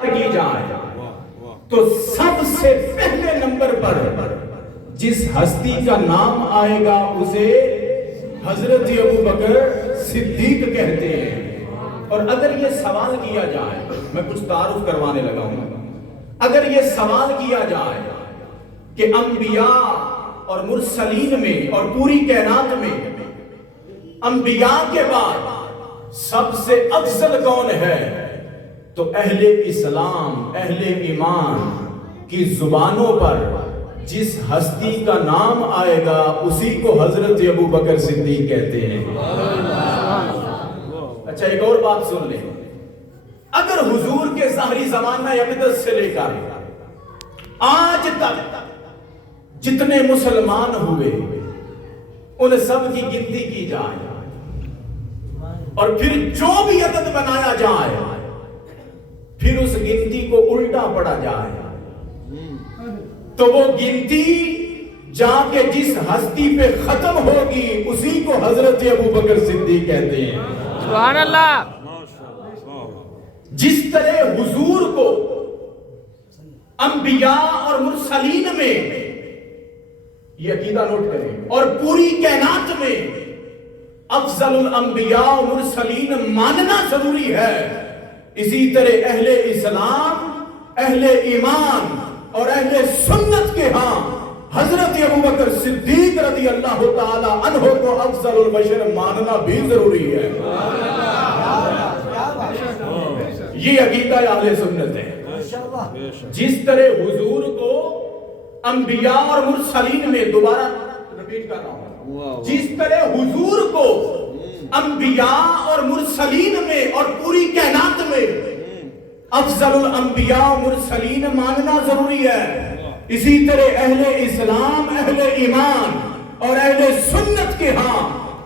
کی جائے تو سب سے پہلے نمبر پر جس ہستی کا نام آئے گا اسے حضرت ابو بکر صدیق کہتے ہیں۔ اور اگر یہ سوال کیا جائے، میں کچھ تعارف کروانے لگا ہوں، اگر یہ سوال کیا جائے کہ انبیاء اور مرسلین میں اور پوری کائنات میں انبیاء کے بعد سب سے افضل کون ہے، تو اہل اسلام، اہل ایمان کی زبانوں پر جس ہستی کا نام آئے گا اسی کو حضرت ابو بکر صدیق کہتے ہیں۔ اچھا ایک اور بات سن لیں، اگر حضور کے ظاہری زمانہ اقدس سے لے کر آج تک جتنے مسلمان ہوئے ان سب کی گنتی کی جائے اور پھر جو بھی عدد بنایا جائے پھر اس گنتی کو الٹا پڑا جائے تو وہ گنتی جا کے جس ہستی پہ ختم ہوگی اسی کو حضرت ابو بکر صدیق کہتے ہیں۔ سبحان اللہ۔ جس طرح حضور کو انبیاء اور مرسلین میں، یہ عقیدہ نوٹ کریں، اور پوری کائنات میں افضل الانبیاء و مرسلین ماننا ضروری ہے، اسی طرح اہل اسلام، اہل ایمان اور اہل سنت کے ہاں حضرت ابو بکر صدیق رضی اللہ تعالی عنہ کو افضل البشر ماننا بھی ضروری ہے۔ یہ عقیدہ اہل سنت ہے۔ جس طرح حضور کو انبیاء اور مرسلین میں، دوبارہ ریپیٹ کر رہا ہوں، جس طرح حضور کو انبیاء اور مرسلین میں اور پوری کائنات میں افضل الانبیاء و مرسلین ماننا ضروری ہے، اسی طرح اہل اسلام، اہل ایمان اور اہل سنت کے ہاں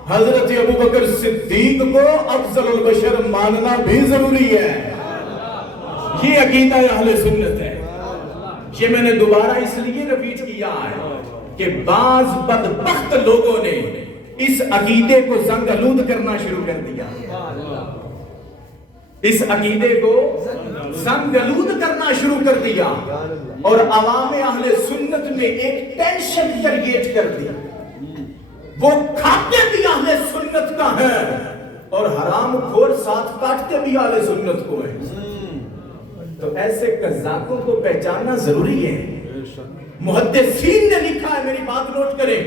حضرت ابو بکر صدیق کو افضل البشر ماننا بھی ضروری ہے۔ یہ عقیدہ اہل سنت ہے۔ یہ میں نے دوبارہ اس لیے ریپیٹ کیا ہے کہ بعض بدبخت لوگوں نے اس عقیدے کو زنگ آلود کرنا شروع کر دیا، اس عقیدے کو زنگ آلود کرنا شروع کر دیا اور عوام اہل سنت میں ایک ٹینشن کریٹ کر دی۔ وہ کھاتے بھی اہل سنت کا ہے اور حرام خور ساتھ کاٹتے بھی اہل سنت کو ہے۔ تو ایسے قذاقوں کو پہچاننا ضروری ہے۔ محدثین نے لکھا ہے، میری بات نوٹ کریں،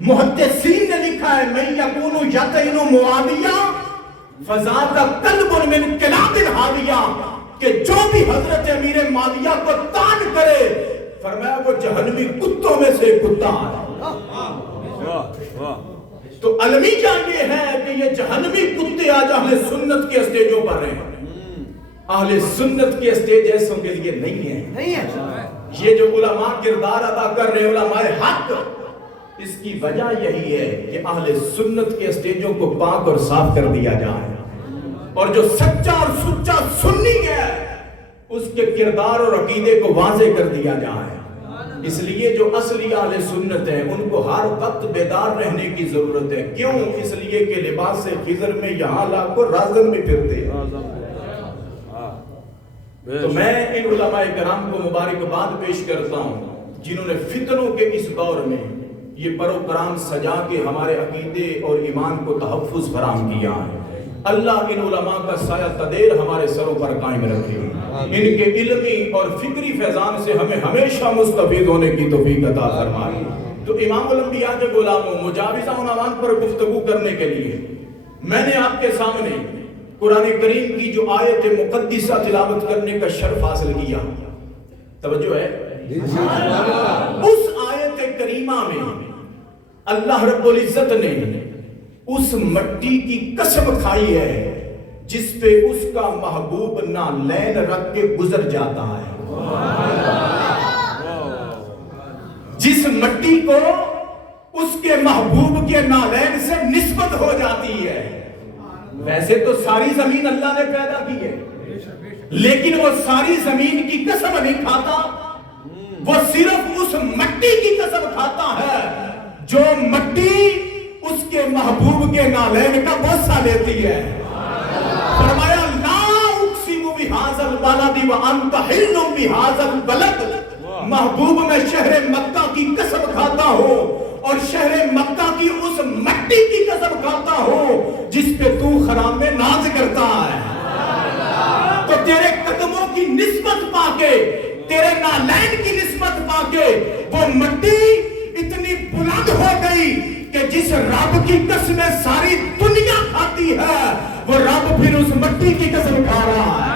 محدثین نے لکھا ہے میں یکون یطعن معاویہ فذاک قلب من کلاب حاویہ، کہ جو بھی حضرت امیر معاویہ کو طعن کرے فرمایا وہ جہنمی کتوں میں سے کتا ہے۔ تو علمی جان یہ ہے کہ یہ جہنمی کتے آج اہل سنت کے اسٹیجوں پر ہیں، اہل سنت کے اسٹیج ایسوں کے لیے نہیں ہے۔ یہ جو علماء کردار ادا کر رہے ہیں، علماء حق، اس کی وجہ یہی ہے کہ اہل سنت کے اسٹیجوں کو پاک اور صاف کر دیا جائے اور جو سچا اور سچا سنی ہے اس کے کردار اور عقیدے کو واضح کر دیا جائے۔ اس لیے جو اصلی اہل سنت ہیں ان کو ہر وقت بیدار رہنے کی ضرورت ہے۔ کیوں؟ اس لیے کہ لباس خضر میں یہاں لاکھوں رازن میں پھرتے ہیں۔ تو میں ان علماء کرام کو مبارکباد پیش کرتا ہوں جنہوں نے فتنوں کے اس دور میں یہ پروگرام سجا کے ہمارے عقیدے اور ایمان کو تحفظ فراہم کیا ہے۔ اللہ ان علماء کا سایہ تدیر ہمارے سروں پر قائم رکھے، ان کے علمی اور فکری فیضان سے ہمیں ہمیشہ مستفید ہونے کی توفیق عطا فرمائے۔ تو امام الانبیاء کے غلاموں، مجاوزہ عنوان پر گفتگو کرنے کے لیے میں نے آپ کے سامنے قرآن کریم کی جو آیت مقدسہ تلاوت کرنے کا شرف حاصل کیا، توجہ ہے، اس آیت کریمہ میں اللہ رب العزت نے اس مٹی کی قسم کھائی ہے جس پہ اس کا محبوب نالین رکھ کے گزر جاتا ہے، جس مٹی کو اس کے محبوب کے نالین سے نسبت ہو جاتی ہے۔ ویسے تو ساری زمین اللہ نے پیدا کی ہے لیکن وہ ساری زمین کی قسم نہیں کھاتا، وہ صرف اس مٹی کی قسم کھاتا ہے جو مٹی اس کے محبوب کے نالین کا بوسہ لیتی ہے۔ فرمایا لا اقسم بہذا والبلد وانت حل بهذا البلد، محبوب میں شہر مکہ کی قسم کھاتا ہوں اور شہر مکہ کی اس مٹی کی قسم کھاتا ہوں جس پہ تو خرام میں ناز کرتا ہے۔ تو تیرے قدموں کی نسبت پا کے، تیرے نالین کی نسبت پا کے وہ مٹی اتنی بلند ہو گئی کہ جس رب کی قسمیں ساری دنیا کھاتی ہے وہ رب پھر اس مٹی کی قسم کھا رہا ہے۔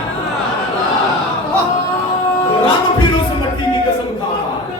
رب پھر اس مٹی کی قسم کھا رہا ہے۔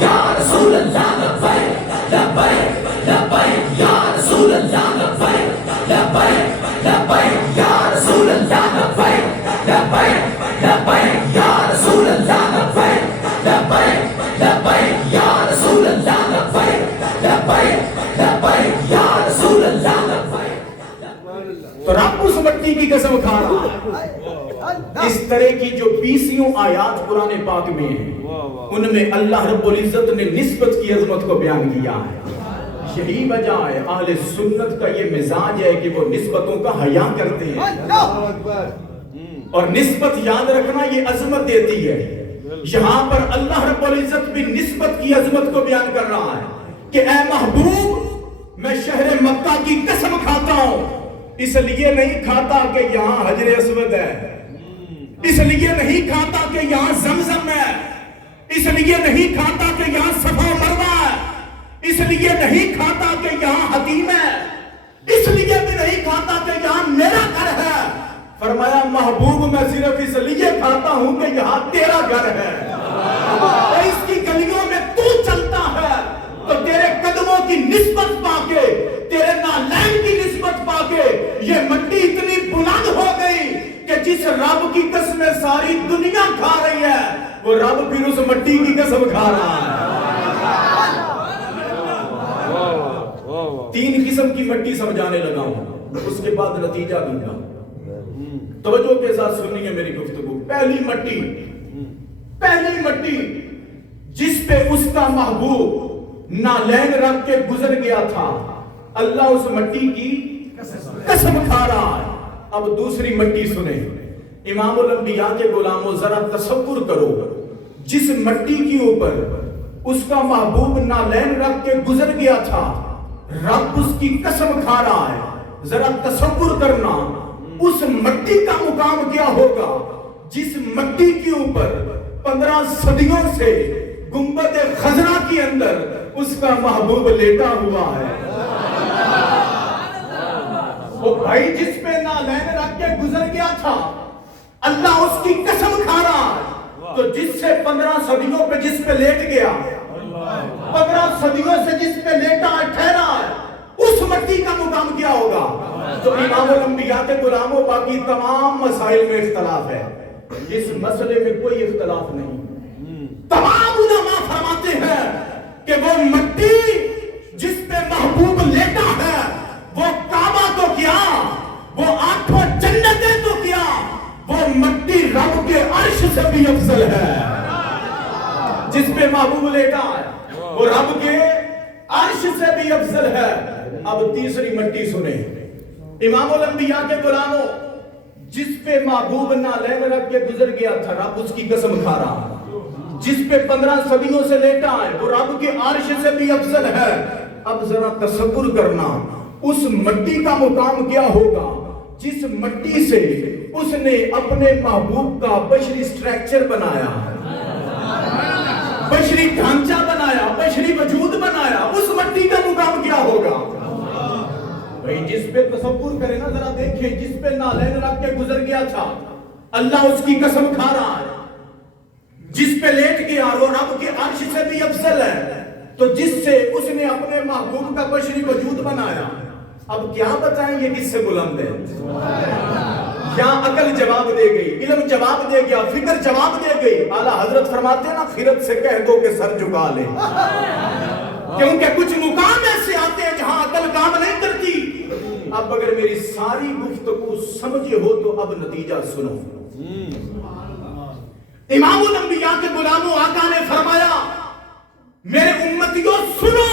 یا رسول اللہ لبیک لبیک لبیک یا رسول اللہ لبیک لبیک لبیک یا رسول اللہ لبیک لبیک لبیک یا رسول اللہ لبیک لبیک لبیک یا رسول اللہ لبیک لبیک لبیک یا رسول اللہ لبیک۔ تو رب اس مٹی کی قسم کھا رہا ہے۔ اس طرح کی جو 20 آیات قرآن پاک میں ہیں ان میں اللہ رب العزت نے نسبت کی عظمت کو بیان کیا ہے۔ یہی وجہ ہے اہل سنت کا یہ مزاج ہے کہ وہ نسبتوں کا حیا کرتے ہیں، اور نسبت یاد رکھنا یہ عظمت دیتی ہے۔ یہاں پر اللہ رب العزت بھی نسبت کی عظمت کو بیان کر رہا ہے کہ اے محبوب میں شہر مکہ کی قسم کھاتا ہوں، اس لیے نہیں کھاتا کہ یہاں حجر اسود ہے، اس لیے نہیں کھاتا کہ یہاں زمزم ہے، اس لیے نہیں کھاتا کہ یہاں صفا مروہ ہے، اس لیے نہیں کھاتا کہ یہاں حتیم ہے، اس لیے بھی نہیں کھاتا کہ یہاں میرا گھر ہے۔ فرمایا محبوب میں صرف اس لیے کھاتا ہوں کہ یہاں تیرا گھر ہے، اور اس کی گلیوں میں تو چلتا ہے تو تیرے قدموں کی نسبت پا کے، تیرے نالین کی نسبت پا کے یہ مٹی اتنی بلند ہو گئی کہ جس رب کی قسمیں ساری دنیا کھا رہی ہے وہ رب پھر اس مٹی کی قسم کھا رہا ہے۔ 3 قسم کی مٹی سمجھانے لگا ہوں، اس کے بعد نتیجہ دوں گا، توجہ کے ساتھ سننی ہے میری گفتگو۔ پہلی مٹی جس پہ اس کا محبوب نالین رکھ کے گزر گیا تھا، اللہ اس مٹی کی قسم کھا رہا ہے۔ اب دوسری مٹی سنیں، امام الانبیاء کے غلاموں ذرا تصور کرو، جس مٹی کے اوپر اس کا محبوب نالین رکھ کے گزر گیا تھا، رب اس کی قسم کھا رہا ہے۔ ذرا تصور کرنا اس مٹی کا مقام کیا ہوگا جس مٹی کے اوپر 15 صدیوں سے گنبد خضرا کے اندر اس کا محبوب لیٹا ہوا ہے۔ وہ بھائی جس پہ نالین رکھ کے گزر گیا تھا، اللہ اس کی قسم کھا رہا ہے، تو جس سے 15 صدیوں پہ جس پہ لیٹ گیا، 15 صدیوں سے جس پہ لیٹا ٹھہرا ہے، اس مٹی کا مقام کیا ہوگا؟ تو امام الانبیاء کے غلاموں باقی تمام مسائل میں اختلاف ہے، اس مسئلے میں کوئی اختلاف نہیں۔ تمام علماء فرماتے ہیں کہ وہ مٹی جس پہ محبوب لیٹا ہے وہ کعبہ تو کیا، وہ 8 جنتیں تو کیا، وہ مٹی رب کے عرش سے بھی افضل ہے۔ جس پہ محبوب لیٹا ہے وہ رب کے عرش سے بھی افضل ہے۔ اب تیسری مٹی سنیں، امام الانبیاء کے غلاموں، جس پہ محبوب نالین رکھ کے گزر گیا تھا، رب اس کی قسم کھا رہا، جس پہ 15 صدیوں سے لیٹا ہے وہ رب کے عرش سے بھی افضل ہے۔ اب ذرا تصور کرنا اس مٹی کا مقام کیا ہوگا جس مٹی سے اس نے اپنے محبوب کا بشری سٹرکچر بنایا، بشری ڈھانچہ بنایا، بشری وجود بنایا، اس مٹی کا مقام کیا ہوگا؟ بھئی جس پہ تصور کرے نا، ذرا دیکھیں، جس پہ نالین رکھ کے گزر گیا تھا، اللہ اس کی قسم کھا رہا ہے، جس پہ لیٹ گیا وہ رب کے عرش سے بھی افضل ہے، تو جس سے اس نے اپنے محبوب کا بشری وجود بنایا۔ اب کیا بتائیں یہ کس سے بلند ہے؟ یہاں عقل جواب دے گئی، علم جواب دے گیا، فکر جواب دے گئی۔ اعلیٰ حضرت فرماتے ہیں نا، خیرت سے کہہ دو کہ سر جھکا لے، کیونکہ کچھ مقام ایسے آتے ہیں جہاں عقل کام نہیں کرتی۔ اب اگر میری ساری گفتگو سمجھے ہو تو اب نتیجہ سنو۔ امام الانبیاء کے غلاموں، آقا نے فرمایا میرے امتیوں سنو،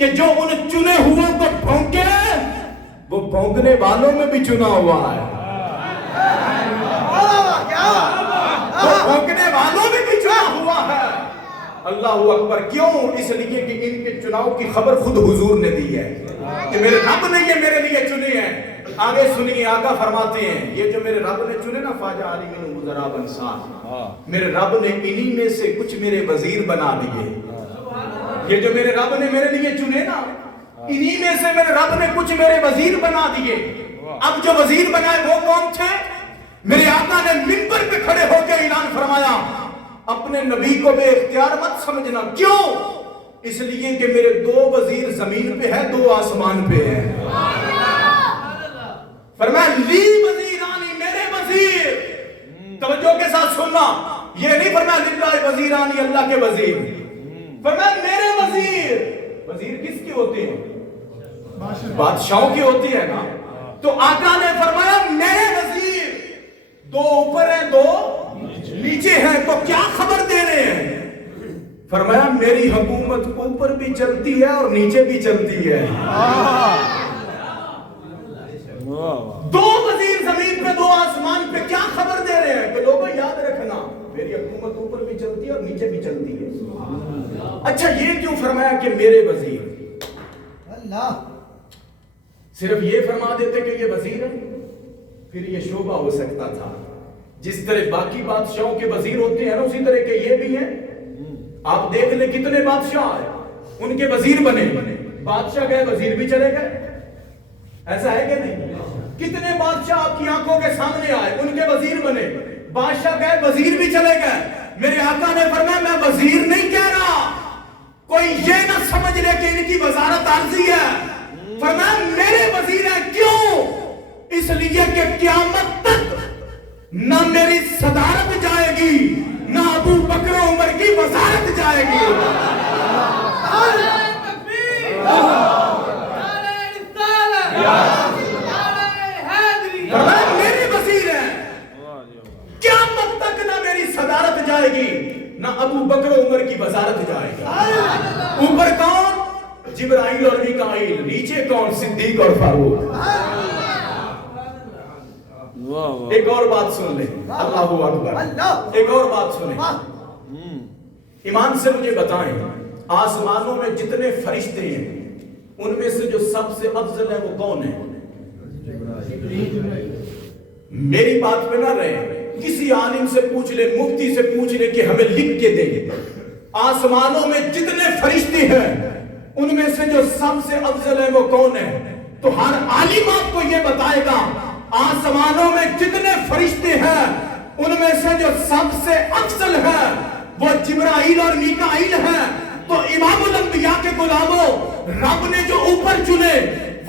کہ جو ان چنے ہوئے کو بھونکے وہ بھونکنے والوں میں بھی چنا ہوا ہے، وہ بھونکنے والوں میں بھی چنا ہوا ہے۔ اللہ اکبر۔ کیوں؟ اس لیے کہ ان کے چناؤ کی خبر خود حضور نے دی ہے کہ میرے رب نے یہ میرے لیے چنے ہیں۔ آگے سنیے، آقا فرماتے ہیں یہ جو میرے رب نے چنے نا خواجہ علی من مضراب انصار، میرے رب نے انہی میں سے کچھ میرے وزیر بنا دیے۔ یہ جو میرے رب نے میرے لیے چنے نا، انہی میں سے میرے رب نے کچھ میرے وزیر بنا دیے۔ اب جو وزیر بنائے وہ کون تھے؟ میرے آقا نے منبر پہ کھڑے ہو کے اعلان فرمایا اپنے نبی کو بے اختیار مت سمجھنا۔ کیوں؟ اس لیے کہ میرے 2 وزیر زمین پہ ہے، 2 آسمان پہ ہے۔ فرمایا لی وزیرانی، میرے وزیر۔ توجہ کے ساتھ سننا، یہ نہیں فرمایا للہ وزیرانی، اللہ کے وزیر۔ فرمایا میرے وزیر۔ وزیر کس کے ہوتے ہیں؟ بادشاہوں کی ہوتی ہے نا۔ تو آقا نے فرمایا میرے وزیر، 2 اوپر ہیں 2 نیچے ہیں، تو کیا خبر دے رہے ہیں؟ فرمایا میری حکومت اوپر بھی چلتی ہے اور نیچے بھی چلتی ہے۔ 2 وزیر زمین پہ 2 آسمان پہ، کیا خبر دے رہے ہیں کہ لوگوں یاد رکھنا میری حکومت اوپر بھی چلتی ہے اور نیچے بھی چلتی ہے۔ اچھا یہ کیوں فرمایا کہ میرے وزیر؟ اللہ صرف یہ فرما دیتے کہ یہ وزیر ہے، پھر یہ شعبہ ہو سکتا تھا۔ جس طرح باقی بادشاہوں کے وزیر ہوتے ہیں نا، اسی طرح کے یہ بھی ہیں۔ آپ دیکھ لیں کتنے بادشاہ ہیں، ان کے وزیر بنے، بادشاہ گئے وزیر بھی چلے گئے، ایسا ہے کہ نہیں؟ کتنے بادشاہ آپ کی آنکھوں کے سامنے آئے، ان کے وزیر بنے، بادشاہ گئے وزیر بھی چلے گئے۔ میرے آقا نے فرمایا میں وزیر نہیں کہہ رہا، کوئی یہ نہ سمجھ لے کہ ان کی وزارت عارضی ہے۔ فرمایا میرے وزیر ہیں۔ کیوں؟ اس لیے کہ قیامت تک نہ میری صدارت جائے گی، نہ ابو بکر و عمر کی وزارت جائے گی۔ میرے وزیر ہیں، قیامت تک نہ میری صدارت جائے گی، نہ ابو بکر و عمر کی وزارت جائے گی۔ اوپر کون؟ جبرائیل اور میکائیل، نیچے کون؟ صدیق اور فاروق۔ ایک اور بات سن لیں، اللہ اکبر، ایک اور بات سنیں، ایمان سے مجھے بتائیں آسمانوں میں جتنے فرشتے ہیں ان میں سے جو سب سے افضل ہے وہ کون ہے؟ میری بات پہ نہ رہے، کسی عالم سے پوچھ لے، مفتی سے پوچھ لے کہ ہمیں لکھ کے دیں، آسمانوں میں جتنے فرشتے ہیں ان میں سے جو سب سے افضل ہے وہ کون ہے؟ تو ہر عالم آپ کو یہ بتائے گا آسمانوں میں جتنے فرشتے ہیں ان میں سے جو سب سے افضل ہے وہ جبرائیل اور میکائیل ہیں۔ تو امام الانبیاء کے غلاموں، رب نے جو اوپر چنے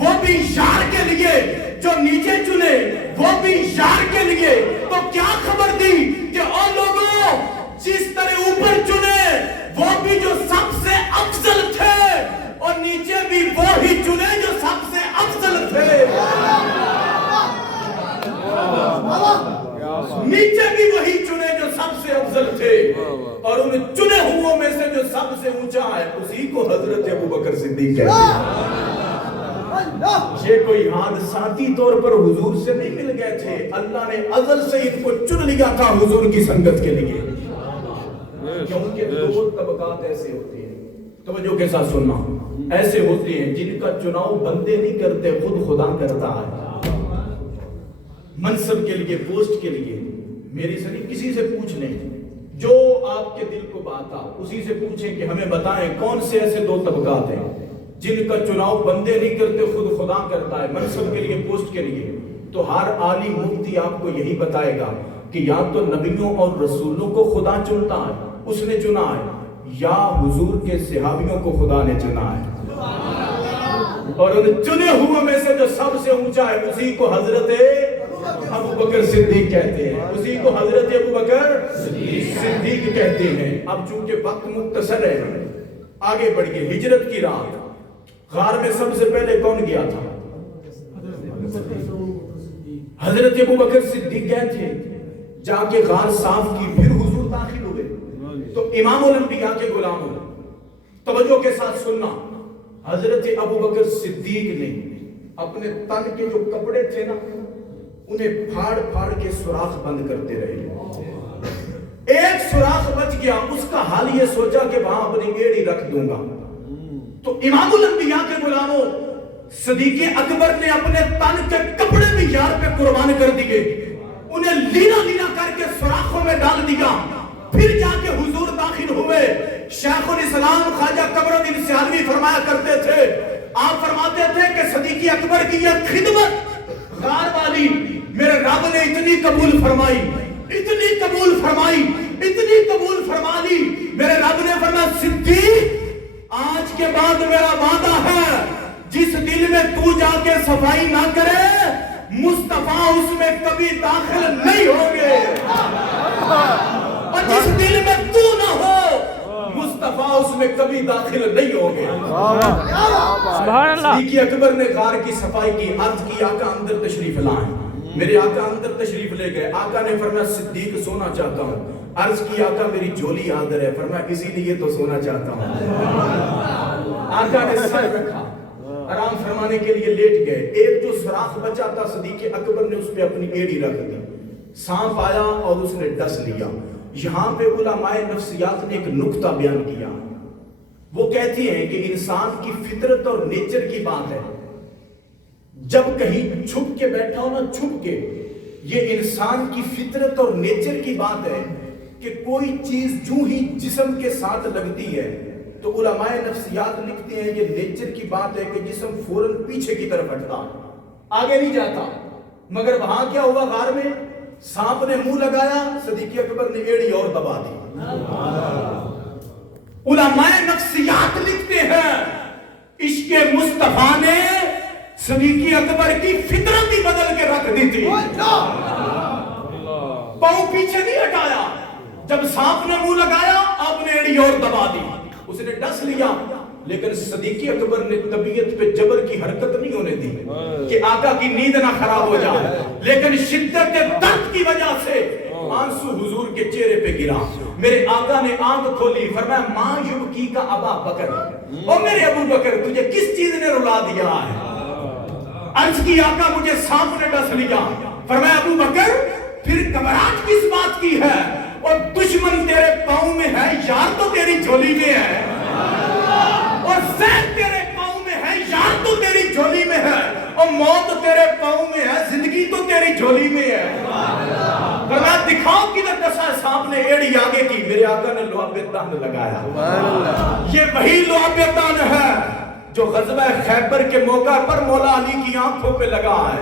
وہ بھی یار کے لیے، جو نیچے چنے وہ بھی یار کے لیے۔ تو کیا خبر دی کہ اور لوگوں جس طرح اوپر چنے وہ بھی جو سب سے افضل تھے اور نیچے بھی وہی چنے جو سب سے افضل تھے، نیچے بھی وہی چنے جو سب سے افضل تھے، اور ان چنے ہوئوں میں سے جو سب سے اونچا ہے اسی کو حضرت ابوبکر صدیق کہتے ہیں۔ یہ کوئی حادثاتی طور پر حضور سے نہیں مل گئے تھے، اللہ نے ازل سے ان کو چن لیا تھا حضور کی سنگت کے لیے، کیونکہ 2 طبقات ایسے ہوتے ہیں، توجہ کے ساتھ سننا، ایسے ہوتے ہیں جن کا چناؤ بندے نہیں کرتے، خود خدا کرتا ہے۔ منصب کے لیے، پوسٹ کے لیے، میری سے نہیں کسی سے پوچھ لیں جو آپ کے دل کو بات آ، اسی سے پوچھیں کہ ہمیں بتائیں کون سے ایسے 2 طبقات ہیں جن کا چناؤ بندے نہیں کرتے، خود خدا کرتا ہے، منصب کے لیے، پوسٹ کے لیے۔ تو ہر عالم مفتی آپ کو یہی بتائے گا کہ یا تو نبیوں اور رسولوں کو خدا چنتا ہے، اس نے چنا ہے، یا حضور کے صحابیوں کو خدا نے چنا ہے، اور ان چنے ہوئے میں سے جو سب سے اونچا ہے اسی کو حضرت ابوبکر صدیق کہتے ہیں، اسی کو حضرت ابوبکر صدیق کہتے ہیں۔ اب چونکہ وقت مختصر ہے، آگے بڑھ گئے، ہجرت کی رات، غار میں سب سے پہلے کون گیا تھا؟ حضرت ابوبکر صدیق گئے تھے، جا کے غار صاف کی، پھر حضور داخل ہوئے۔ تو امام الانبیاء کے غلاموں، توجہ کے ساتھ سننا، حضرت ابو بکر صدیق نے اپنے تن کے جو کپڑے تھے نا انہیں پھاڑ پھاڑ کے سوراخ بند کرتے رہے. ایک سوراخ بچ گیا, اس کا حال یہ سوچا کہ وہاں اپنی ایڑی رکھ دوں گا. تو امام الانبیاء کے غلاموں صدیق اکبر نے اپنے تن کے کپڑے بھی یار پہ قربان کر دیے, انہیں لینا لینا کر کے سوراخوں میں ڈال دیا. پھر جا کے حضور داخل ہوئے. شیخ الاسلام خواجہ قمر الدین سیالوی فرمایا کرتے تھے, آپ فرماتے تھے کہ صدیق اکبر کی یہ خدمت غار والی میرے رب نے اتنی قبول فرمائی, اتنی قبول فرمائی, اتنی قبول فرما لی. میرے رب نے فرمایا صدیق آج کے بعد میرا وعدہ ہے جس دل میں تو جا کے صفائی نہ کرے مصطفیٰ اس میں کبھی داخل نہیں ہوں گے, اور جس دل میں تو نہ ہو مصطفیٰ اس میں کبھی داخل نہیں ہوں گے. صدیق اکبر نے غار کی صفائی کی, عرض کی آقا اندر تشریف لائیں. میرے آقا اندر تشریف لے گئے. آقا نے فرمایا صدیق سونا چاہتا ہوں. عرض کی آقا میری جھولی حاضر ہے. فرمایا اسی لیے تو سونا چاہتا ہوں. آقا نے سر رکھا, آرام فرمانے کے لیے لیٹ گئے. ایک جو سوراخ بچا تھا صدیق اکبر نے اس پہ اپنی ایڑی رکھ دی. سانپ آیا اور اس نے ڈس لیا. یہاں پہ علماء نفسیات نے ایک نکتہ بیان کیا. وہ کہتی ہیں کہ انسان کی فطرت اور نیچر کی بات ہے, جب کہیں چھپ کے بیٹھا ہو نا, چھپ کے, یہ انسان کی فطرت اور نیچر کی بات ہے کہ کوئی چیز جو ہی جسم کے ساتھ لگتی ہے تو علماء نفسیات لکھتے ہیں یہ نیچر کی بات ہے کہ جسم فوراً پیچھے کی طرف ہٹتا, آگے نہیں جاتا. مگر وہاں کیا ہوا, غار میں سانپ نے منہ لگایا, صدیق اکبر نے ایڑی اور دبا دی. علماء نفسیات لکھتے ہیں عشق مصطفیٰ نے صدیق اکبر کی فطرت ہی بدل کے رکھ دی تھی. پاؤں پیچھے نہیں ہٹایا, جب سانپ نے منہ لگایا آپ نے ایڑی اور دبا دی. اس نے ڈس لیا, لیکن صدیق اکبر نے طبیعت پہ جبر کی حرکت نہیں ہونے دی کہ آقا کی نیند نہ خراب ہو جائے. لیکن شدت درد کی وجہ سے آنسو حضور کے چہرے پہ گرا. میرے آقا نے آنکھ کھولی, فرمایا ماں یبکی کا ابا بکر, او میرے ابو بکر تجھے کس چیز نے رلا دیا ہے؟ عرض کی آقا مجھے سانپ نے ڈس لیا. فرمایا ابو بکر پھر گھبراہٹ کس بات کی ہے؟ اور دشمن تیرے پاؤں میں ہے, یار تو تیری جھولی میں ہے, اور زہر تیرے پاؤں میں ہے, یار تو تیری جھولی میں ہے, اور موت تیرے پاؤں میں ہے, زندگی تو تیری جھولی میں ہے. فرمایا دکھاؤ کدھر ڈسا ہے سانپ نے. ایڑی آگے کی. میرے آقا نے لعاب تن لگایا. یہ وہی لعاب تن ہے جو غزوہ خیبر کے موقع پر مولا علی کی آنکھوں پہ لگا ہے,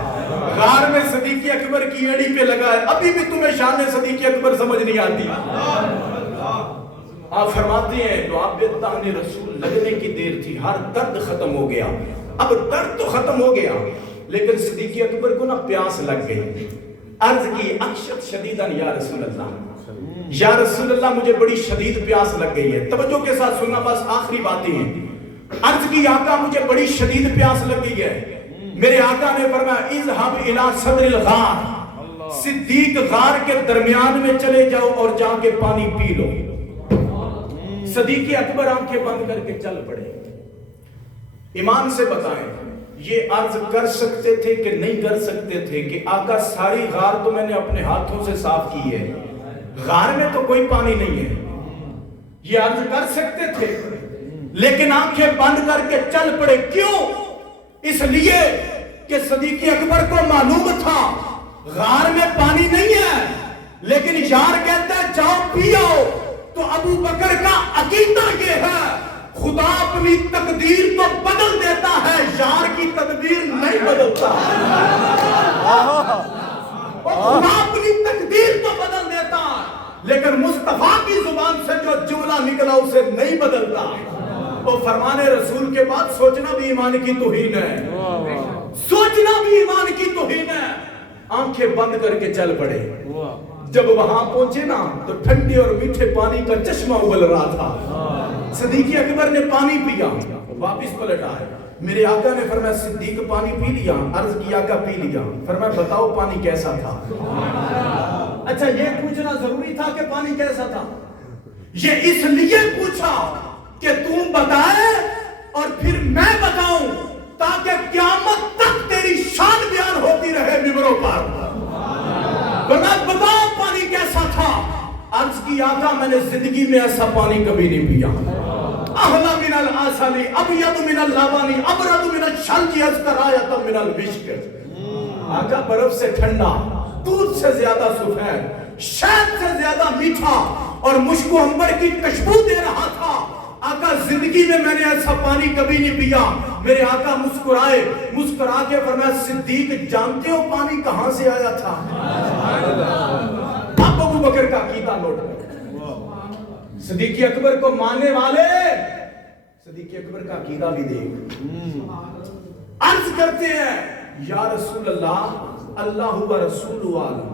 غار میں صدیق اکبر کی ایڑی پہ لگا ہے. ابھی بھی تمہیں شان صدیق اکبر سمجھ نہیں آتی. آپ فرماتے ہیں لعاب تن رسول لگنے کی دیر تھی, ہر درد ختم ہو گیا. اب درد تو ختم ہو گیا لیکن صدیق اکبر کو نا پیاس لگ گئی. عرض کی اکشت شدیداً یا رسول اللہ, یا رسول اللہ مجھے بڑی شدید پیاس لگ گئی ہے. توجہ کے ساتھ سننا, بس آخری باتیں ہیں. عرض کی آقا مجھے بڑی شدید پیاس لگ گئی ہے. میرے آقا نے فرمایا اذهب الى صدر الغار, صدیق غار کے درمیان میں چلے جاؤ اور جا کے پانی پی لو. صدیق اکبر آنکھیں بند کر کے چل پڑے. ایمان سے بتائیں یہ عرض کر سکتے تھے کہ نہیں کر سکتے تھے کہ آقا ساری غار تو میں نے اپنے ہاتھوں سے صاف کی ہے, غار میں تو کوئی پانی نہیں ہے. یہ عرض کر سکتے تھے لیکن آنکھیں بند کر کے چل پڑے. کیوں؟ اس لیے کہ صدیق اکبر کو معلوم تھا غار میں پانی نہیں ہے, لیکن یار کہتا ہے جاؤ پیو. تو ابو بکر کا عقیدہ یہ ہے خدا اپنی تقدیر تو بدل دیتا ہے, یار کی تقدیر نہیں بدلتا. خدا اپنی تقدیر تو بدل دیتا لیکن مصطفیٰ کی زبان سے جو جملہ نکلا اسے نہیں بدلتا. تو فرمان رسول کے بعد سوچنا بھی ایمان کی توہین ہے, سوچنا بھی ایمان کی توہین ہے. آنکھیں بند کر کے چل پڑے. جب وہاں پہنچے نا تو ٹھنڈے اور میٹھے پانی کا چشمہ ابل رہا تھا. صدیق اکبر نے پانی پیا, واپس پلٹ آئے. میرے آقا نے فرمایا صدیق پانی پی لیا؟ عرض کی آقا پی لیا. فرمایا بتاؤ پانی کیسا تھا؟ اچھا یہ پوچھنا ضروری تھا کہ پانی کیسا تھا؟ یہ اس لیے پوچھا کہ تم بتائے اور پھر میں بتاؤں تاکہ قیامت تک تیری شان بیان ہوتی رہے ممبروں پر. ورنہ بتاؤ پانی کیسا تھا. عرض کی آقا میں نے زندگی میں ایسا پانی کبھی نہیں پیا. احلا من العسل ابیض من اللبن ابرد من الثلج اذکر آیۃ من المشک. آقا برف سے ٹھنڈا، دودھ سے زیادہ سفید، شہد سے زیادہ میٹھا اور مشک و عنبر کی خوشبو دے رہا تھا. آقا زندگی میں نے ایسا پانی کبھی نہیں پیا. میرے آقا مسکرائے، مسکرا کے فرمایا صدیق جانتے ہو پانی کہاں سے آیا تھا؟ اب ابو بکر کا عقیدہ لوٹ گیا. صدیق اکبر کو ماننے والے صدیق اکبر کا عقیدہ بھی دیکھ. عرض کرتے ہیں یا رسول اللہ اللہ و رسول عالم.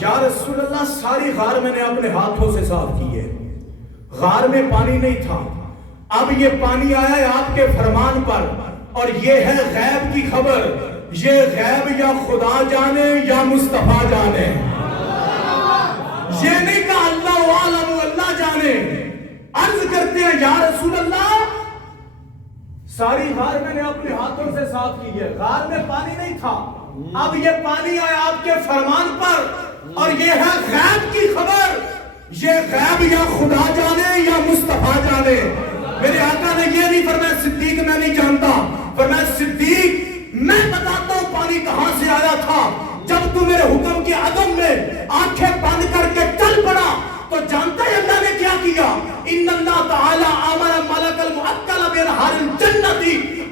یا رسول اللہ ساری غار میں نے اپنے ہاتھوں سے صاف کی ہے، غار میں پانی نہیں تھا، اب یہ پانی آیا ہے آپ کے فرمان پر، اور یہ ہے غیب کی خبر. یہ غیب یا خدا جانے یا مصطفیٰ جانے. یہ نہیں کہا اللہ عالم اللہ جانے. عرض کرتے ہیں یا رسول اللہ ساری غار میں نے اپنے ہاتھوں سے صاف کی ہے، غار میں پانی نہیں تھا، اب یہ پانی آیا آپ کے فرمان پر، اور یہ ہے غیب کی خبر. یہ غیب یا خدا جانے یا مصطفیٰ جانے. میرے آقا نے یہ نہیں فرمایا صدیق میں نہیں جانتا، فرمایا صدیق میں بتاتا ہوں پانی کہاں سے آیا تھا. جب تو میرے حکم کے عدم میں آنکھیں بند کر کے چل پڑا تو جانتا ہے اللہ نے کیا کیا؟ ان اللہ تعالی امر ملک المؤکل بنہار الجنت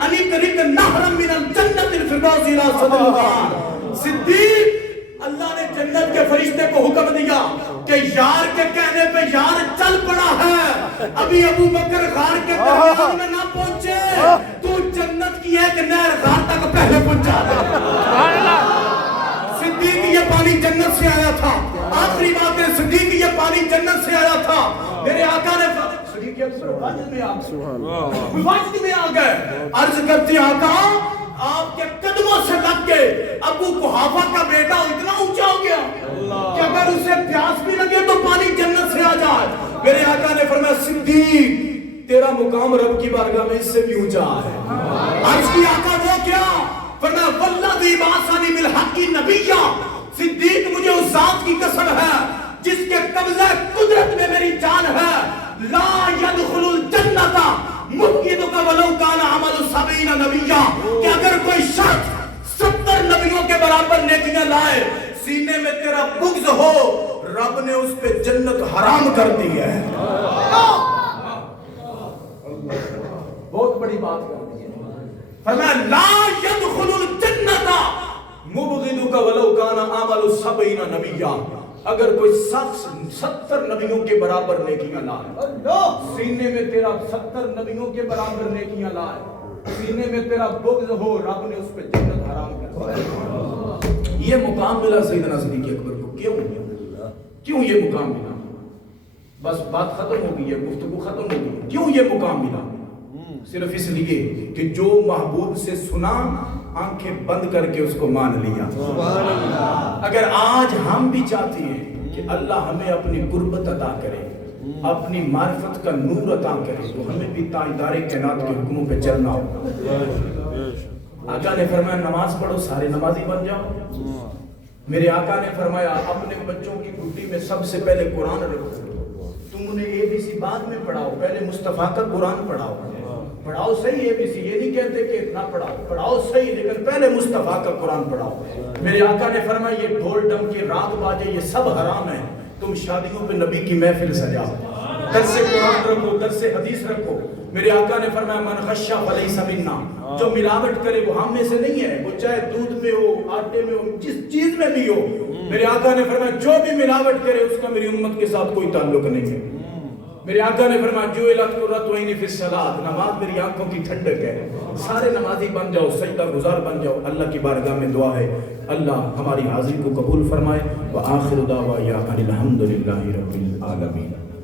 ان یقرق نہرا من الجنت الفردوس الی صدر الغار. صدیق اللہ نے جنت کے فرشتے کو حکم دیا کہ یار کے کہنے پہ یار چل پڑا ہے، ابھی ابو بکر غار کے درمیان میں نہ پہنچے، تو جنت کی ایک نہر غار تک پہلے پہنچا دے. صدیق یہ پانی جنت سے آیا تھا. آخری بات ہے صدیق یہ پانی جنت سے آیا تھا. میرے آقا نے صدیق اکبر واجد میں آ گئے. عرض کرتے آقا آپ کے قدموں سے لگ کے ابو قحافہ کا بیٹا اتنا اونچا ہو گیا کہ اگر اسے پیاس بھی لگے تو پانی جنت سے آ جائے. میرے آقا نے فرمایا صدیق تیرا مقام رب کی بارگاہ میں اس سے بھی اونچا ہے. عرض کی آقا وہ کیا؟ فرمایا والذی بعثنی بالحق نبیا. صدیق مجھے اس ذات کی قسم ہے جس کے قبضہ قدرت میں میری جان ہے، لا يدخل الجنت مبغضک ولو کان عمل 70 نبیا. کہ اگر کوئی شخص 70 نبیوں کے برابر نیکیاں لائے سینے میں تیرا بغض ہو، رب نے اس پہ جنت حرام کر دی ہے. بہت بڑی بات کر دی ہے. فرمایا لا يدخل الجنت مبغضک ولو کان عمل 70 نبیا. اگر کوئی شخص 70 نبیوں کے برابر نیکیاں لائے، سینے میں تیرا 70 نبیوں کے برابر نیکیاں لائے، سینے میں تیرا بغض ہو، رب نے اس پہ جنت حرام کر دی. یہ مقام ملا سیدنا صدیق اکبر کو. کیوں یہ مقام ملا؟ بس بات ختم ہو گئی ہے، گفتگو ختم ہو گئی. کیوں یہ مقام ملا؟ صرف اس لیے کہ جو محبوب سے سنا آنکھیں بند کر کے اس کو مان لیا. اگر آج ہم بھی چاہتے ہیں کہ اللہ ہمیں اپنی قربت عطا کرے، اپنی معرفت کا نور عطا کرے، تو ہمیں بھی تاجدار کائنات کے حکموں پہ چلنا ہوگا. آقا نے فرمایا نماز پڑھو سارے نمازی بن جاؤ. میرے آقا نے فرمایا اپنے بچوں کی گھٹی میں سب سے پہلے قرآن رکھو. تم انہیں اے بی سی بعد میں پڑھاؤ، پہلے مصطفیٰ کا قرآن پڑھاؤ. پڑھاؤ صحیح اے بی سی، یہ نہیں کہتے کہ اتنا پڑھاؤ صحیح، لیکن پہلے مصطفیٰ کا قرآن پڑھاؤ. میرے آقا نے فرمایا یہ ڈھول ڈم کی راگ باجے یہ سب حرام ہے. تم شادیوں پہ نبی کی محفل سجاؤ، درس قرآن رکھو، درس حدیث رکھو. میرے آقا نے فرمایا من غش فلیس منا. جو ملاوٹ کرے وہ ہم میں سے نہیں ہے، وہ چاہے دودھ میں ہو، آٹے میں ہو، جس چیز میں بھی ہو. میرے آقا نے فرمایا جو بھی ملاوٹ کرے اس کا میری امت کے ساتھ کوئی تعلق نہیں ہے. میرے آقا نے فرمایا جعلت قرۃ عینی فی الصلاۃ. نماز میری آنکھوں کی ٹھنڈک ہے. سارے نمازی بن جاؤ، سجدہ گزار بن جاؤ. اللہ کی بارگاہ میں دعا ہے اللہ ہماری حاضری کو قبول فرمائے. وآخر دعوانا ان الحمد للہ رب العالمین.